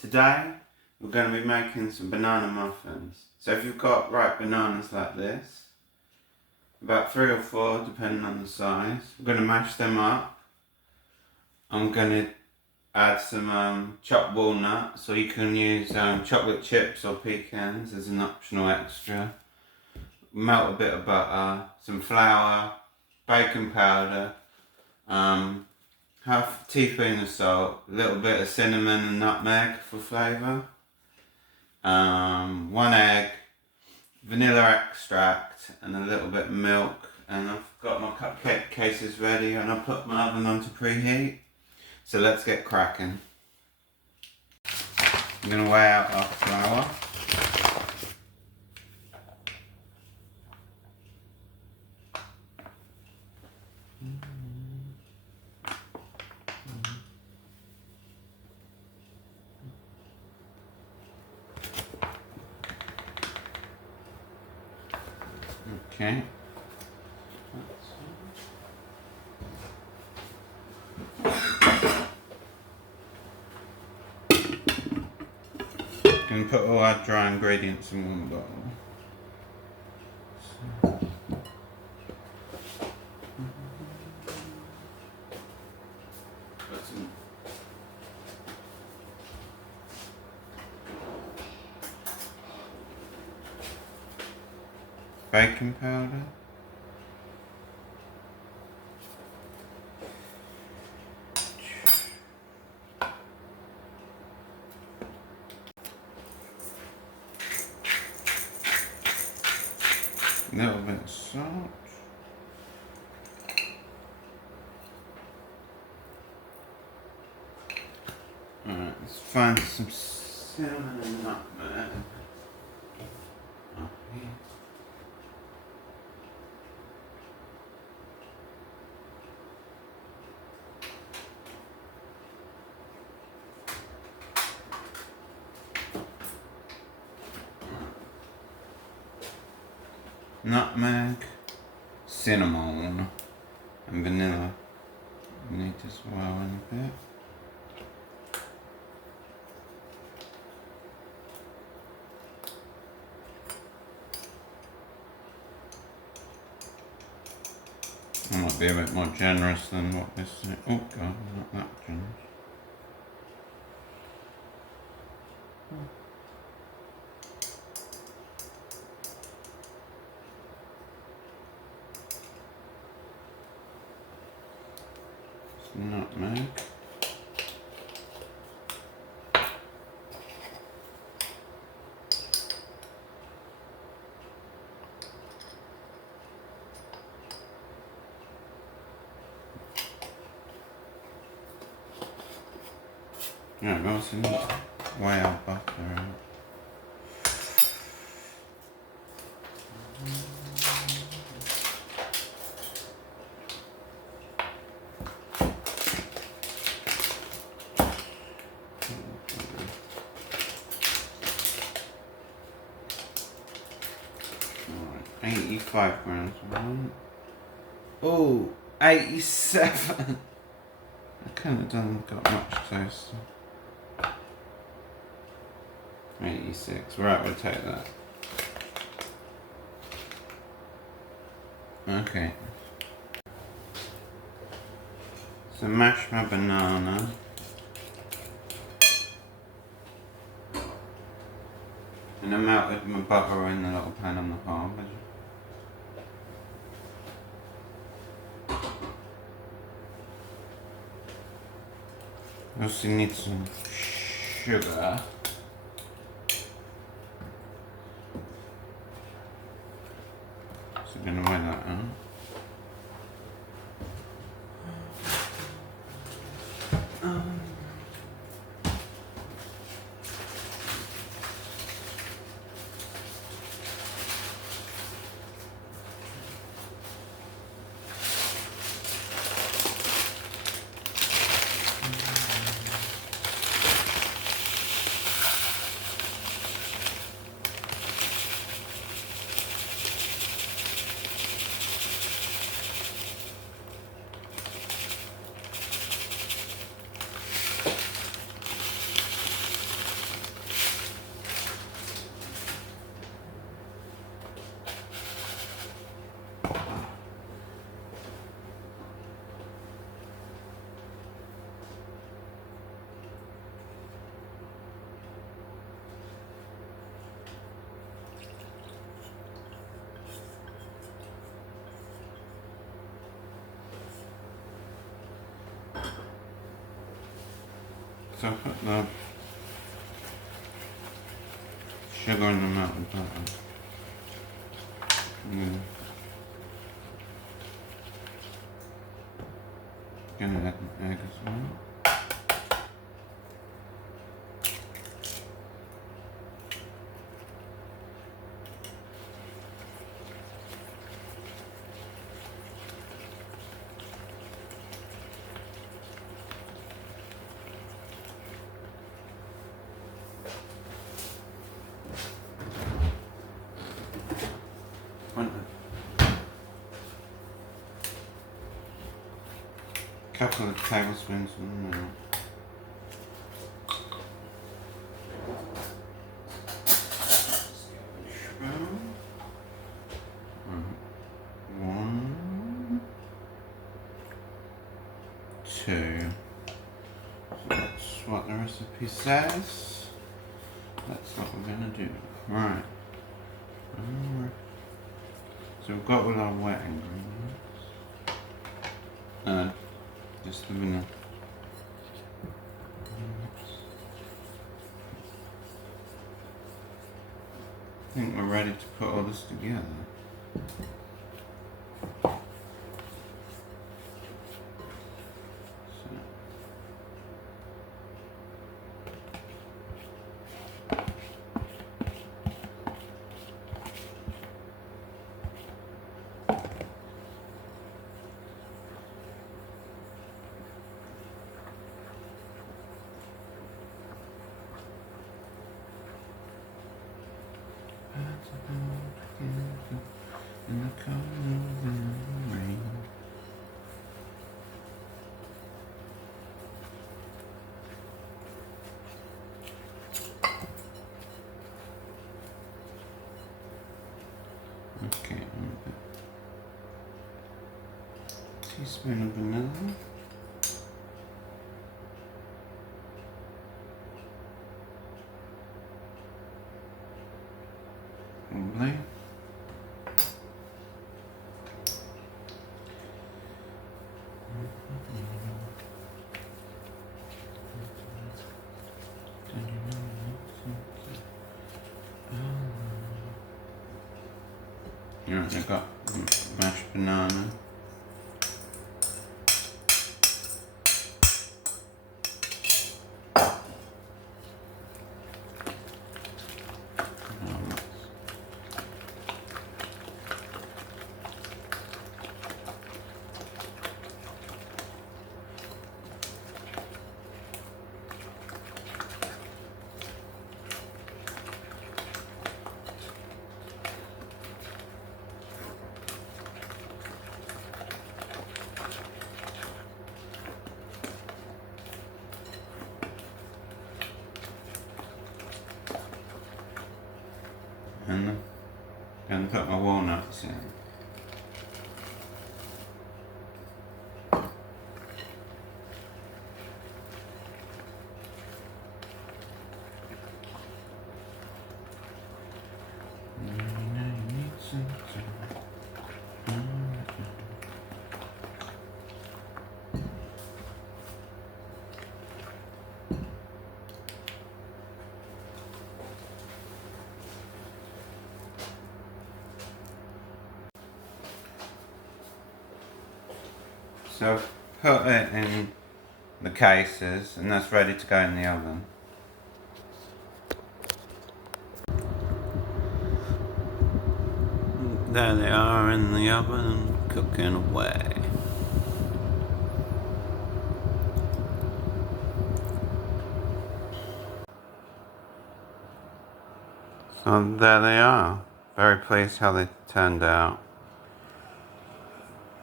Today we're going to be making some banana muffins. So if you've got ripe bananas like this, about 3 or 4 depending on the size, we're going to mash them up. I'm going to add some chopped walnuts, or you can use chocolate chips or pecans as an optional extra. Melt a bit of butter, some flour, baking powder, half a teaspoon of salt, a little bit of cinnamon and nutmeg for flavour, 1 egg, vanilla extract and a little bit of milk, and I've got my cupcake cases ready and I'll put my oven on to preheat. So let's get cracking. I'm going to weigh out our flour. Okay. Going to put all our dry ingredients in one bowl. Put some baking powder. A little bit of salt. Alright, let's find some cinnamon and nutmeg. Okay. Nutmeg, cinnamon, and vanilla. We need to swirl in a bit. I might be a bit more generous than what this is. Oh god, not that generous. Nutmeg. Yeah, we also need to weigh our butter out. Alright, 85 grams. Oh, 87. I kind of don't got much taste. 86. Right, we'll take that. Okay. So mash my banana. And I melted my butter in the little pan on the hob. I also need some sugar. So I'm going to weigh that out. So I put the sugar in the melted butter. Gonna add an egg as well. Couple of tablespoons in the middle. One, two. So that's what the recipe says. That's what we're gonna do. Right. So we've got all our wet ingredients. Just the vanilla. I think we're ready to put all this together. In the cold rain. Okay, a teaspoon of vanilla. Lovely. Right, I've got mashed banana. And I'm going to put my walnuts in. So I've put it in the cases and that's ready to go in the oven. There they are in the oven, cooking away. So there they are. Very pleased how they turned out.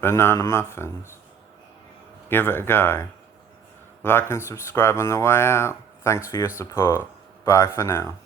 Banana muffins. Give it a go. Like and subscribe on the way out. Thanks for your support. Bye for now.